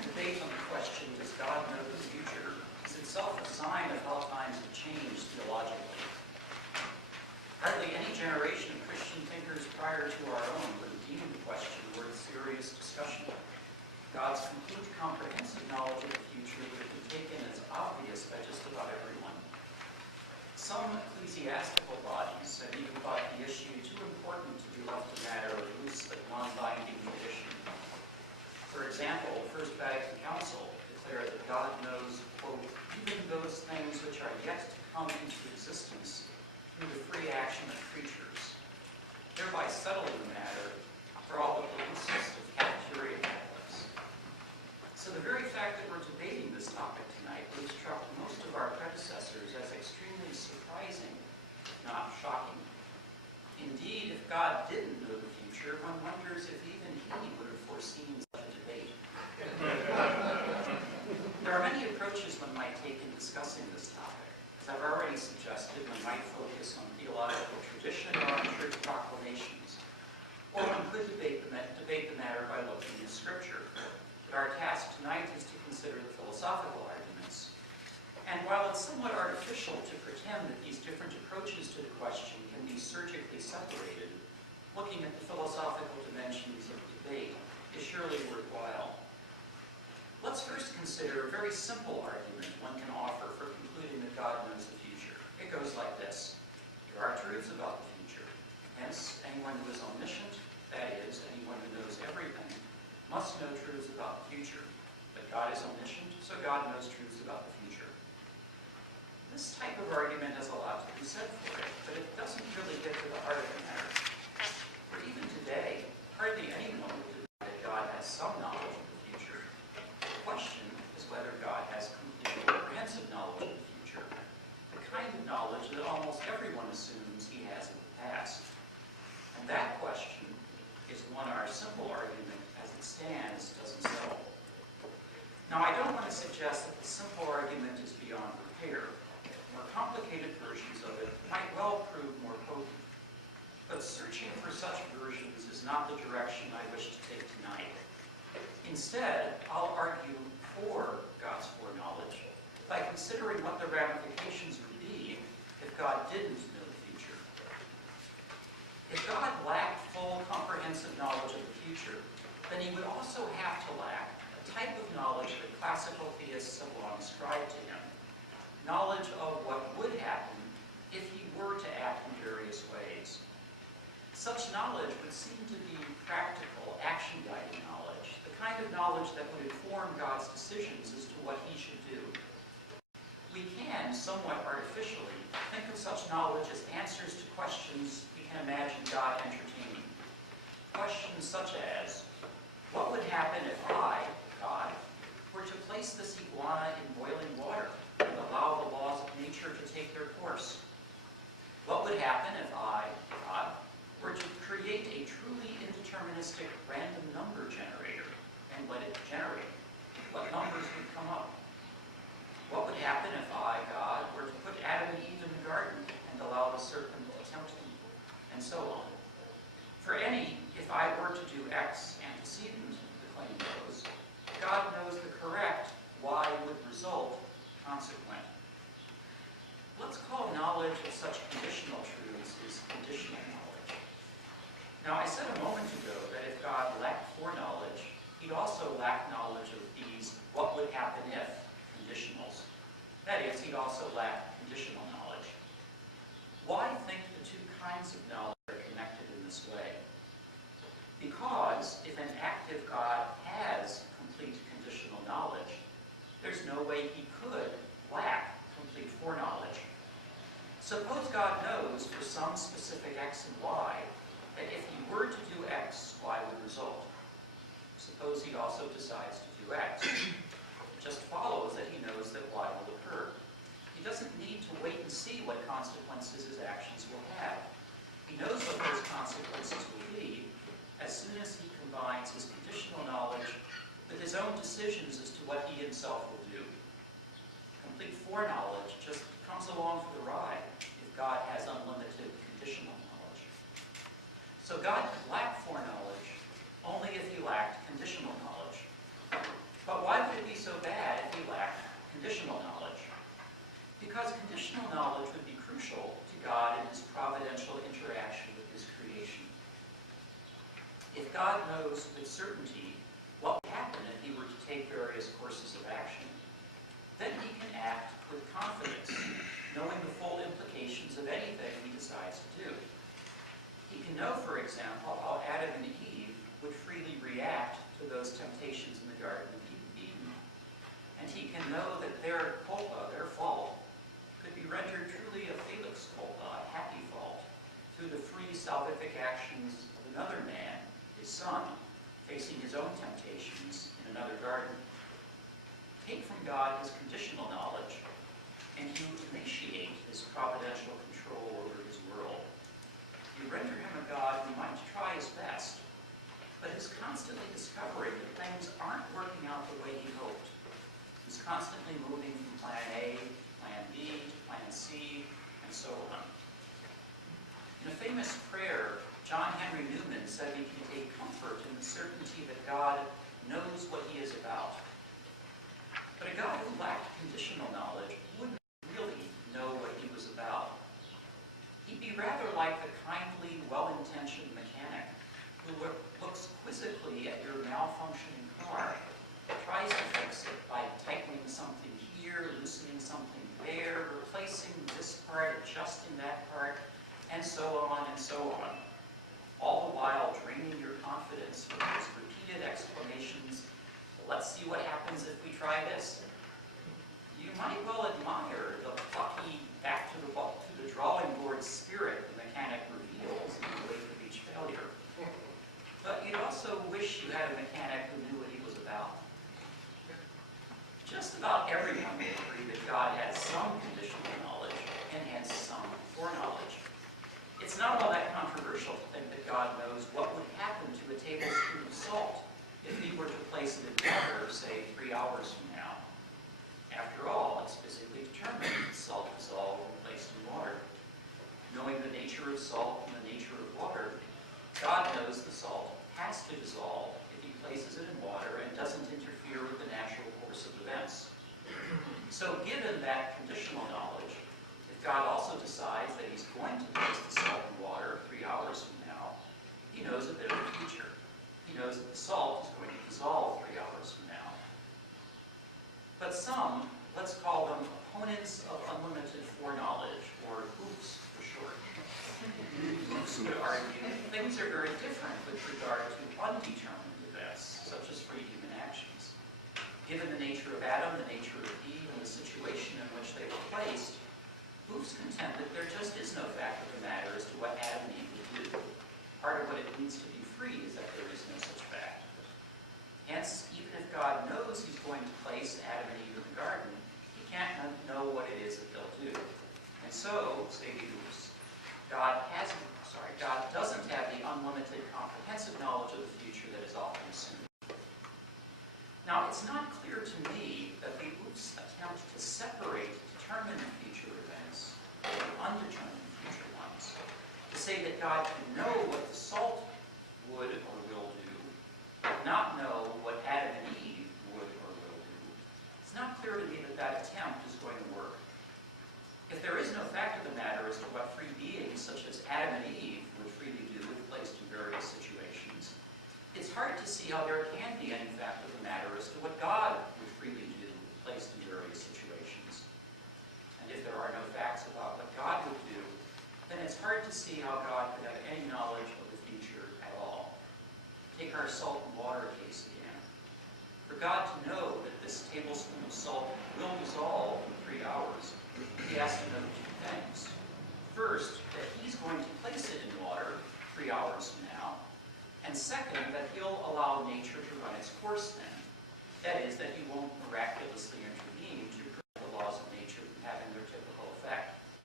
current debate on the question, does God know the future, is itself a sign of how times have changed theologically. Hardly any generation of Christian thinkers prior to our own would have deemed the question worth serious discussion. God's complete comprehensive knowledge of the future would have been taken as obvious by just about everyone. Some ecclesiastical bodies have even thought the issue too important to be left a matter of loose but non-binding tradition. For example, the First Vatican Council declared that God knows, quote, even those things which are yet to come into existence through the free action of creatures, thereby settling the matter for all but the loosest of cafeteria Catholics. So the very fact that we're debating this topic tonight would have struck most of our predecessors as extremely surprising, if not shocking. Indeed, if God didn't know the future, one wonders if even he would have foreseen such a debate. There are many approaches one might take in discussing this topic. As I've already suggested, one might focus on theological tradition or on church proclamations. Or one could debate the matter by looking at Scripture. But our task tonight is to consider the philosophical arguments. And while it's somewhat artificial to pretend that these different approaches to the question can be surgically separated, looking at the philosophical dimensions of debate is surely worthwhile. Let's first consider a very simple argument one can offer for concluding that God knows the future. It goes like this. There are truths about the future. Hence, anyone who is omniscient, that is, anyone who knows everything, must know truths about the future. But God is omniscient, so God knows truths about the future. This type of argument has a lot to be said for it, but it doesn't really get to the heart of the matter. For even today, hardly anyone would deny that God has some knowledge of the future. The question is whether God has complete comprehensive knowledge of the future, the kind of knowledge that almost everyone assumes he has in the past. And that question is one our simple argument as it stands doesn't settle. Now, I don't want to suggest that the simple argument is beyond repair. More complicated versions of it might well prove more potent. But searching for such versions is not the direction I wish to take tonight. Instead, I'll argue for God's foreknowledge by considering what the ramifications would be if God didn't know the future. If God lacked full comprehensive knowledge of the future, then he would also have to lack a type of knowledge that classical theists have long ascribed to him. Knowledge of what would happen if he were to act in various ways. Such knowledge would seem to be practical, action-guided knowledge, the kind of knowledge that would inform God's decisions as to what he should do. We can, somewhat artificially, think of such knowledge as answers to questions we can imagine God entertaining. Questions such as, what would happen if I, God, were to place this iguana in boiling water and allow the laws of nature to take their course? What would happen if I, God, were to create a truly indeterministic random number generator and let it generate? What numbers would come up? What would happen if I, God, were to put Adam and Eve in the garden and allow the serpent to tempt them? And so on. For any, if I were to do X antecedent, the claim goes, God knows the correct Y would result consequent. Let's call knowledge of such conditional truths is conditional knowledge. Now, I said a moment ago that if God lacked foreknowledge, he'd also lack knowledge of these what would happen if conditionals. That is, he'd also lack conditional knowledge. Why think the two kinds of knowledge are connected in this way? Because if an active God has complete conditional knowledge, there's no way he could lack complete foreknowledge. Suppose God knows for some specific X and Y that if he were to do X, Y would result. Suppose he also decides to do X. It just follows that he knows that Y will occur. He doesn't need to wait and see what consequences his actions will have. He knows what those consequences will be as soon as he combines his conditional knowledge with his own decisions as to what he himself will do. Complete foreknowledge just comes along for the ride if God has unlimited conditional knowledge. So God could lack foreknowledge only if he lacked conditional knowledge. But why certainty what would happen if he were to take various courses of action, then he can act with confidence, knowing the full implications of anything he decides to do. He can know, for example, how Adam and Eve would freely react to those temptations in the Garden of Eden. And he can know that their culpa, their fault, could be rendered truly a felix culpa, a happy fault, through the free salvific actions of another man, his son, facing his own temptations in another garden. Take from God his conditional knowledge, and you initiate his providential control over his world. You render him a God who might try his best, but is constantly discovering that things aren't working out the way he hoped. He's constantly moving from plan A, plan B, to plan C, and so on. In a famous prayer, John Henry Newman said he can take comfort in the certainty that God knows what he is about. But a God who lacked conditional knowledge wouldn't really know what he was about. He'd be rather like the kindly, well-intentioned mechanic who looks quizzically at your malfunctioning car, tries to fix it by tightening something here, loosening something there, replacing this part, adjusting that part, and so on and so on. All the while draining your confidence with his repeated exclamations, "Let's see what happens if we try this." You might well admire the plucky back to the drawing board spirit the mechanic reveals in the wake of each failure. But you'd also wish you had a mechanic who knew what he was about. Just about everyone will agree that God has some conditional knowledge and hence some foreknowledge. It's not all that controversial to think that God knows what would happen to a tablespoon of salt if he were to place it in water, say, 3 hours from now. After all, it's physically determined that salt dissolved when placed in water. Knowing the nature of salt and the nature of water, God knows the salt has to dissolve if he places it in water and doesn't interfere with the natural course of events. So given that conditional knowledge, if God also decides that he's going to place the salt in water 3 hours from now, he knows a bit of the future. He knows that the salt is going to dissolve 3 hours from now. But some, let's call them opponents of unlimited foreknowledge, or HOOPs for short, HOOPs would argue things are very different with regard to undetermined events, such as free human actions. Given the nature of Adam, the nature of Eve, and the situation in which they were placed, HOOPs contend that there just is no fact of the matter as to what Adam and Eve would do. Part of what it means to be free is that there is no such fact. Hence, even if God knows he's going to place Adam and Eve in the garden, he can't know what it is that they'll do. And so, say the HOOPs, God doesn't have the unlimited comprehensive knowledge of the future that is often assumed. Now, it's not clear to me that the HOOPs attempt to separate determined future events from undetermined future ones. To say that God can know what the salt would or will do, but not know what Adam and Eve would or will do. It's not clear to me that that attempt is going to work. If there is no fact of the matter as to what free beings such as Adam and Eve would freely do if placed in various situations, it's hard to see how there can be any fact of the matter as to what God would freely do if placed in various situations. And if there are no facts about what God would do, then it's hard to see how God could have any knowledge of the future at all. Take our salt and water case again. For God to know that this tablespoon of salt will dissolve in 3 hours, he has to know 2 things. First, that he's going to place it in water 3 hours from now. And second, that he'll allow nature to run its course then. That is, that he won't miraculously intervene to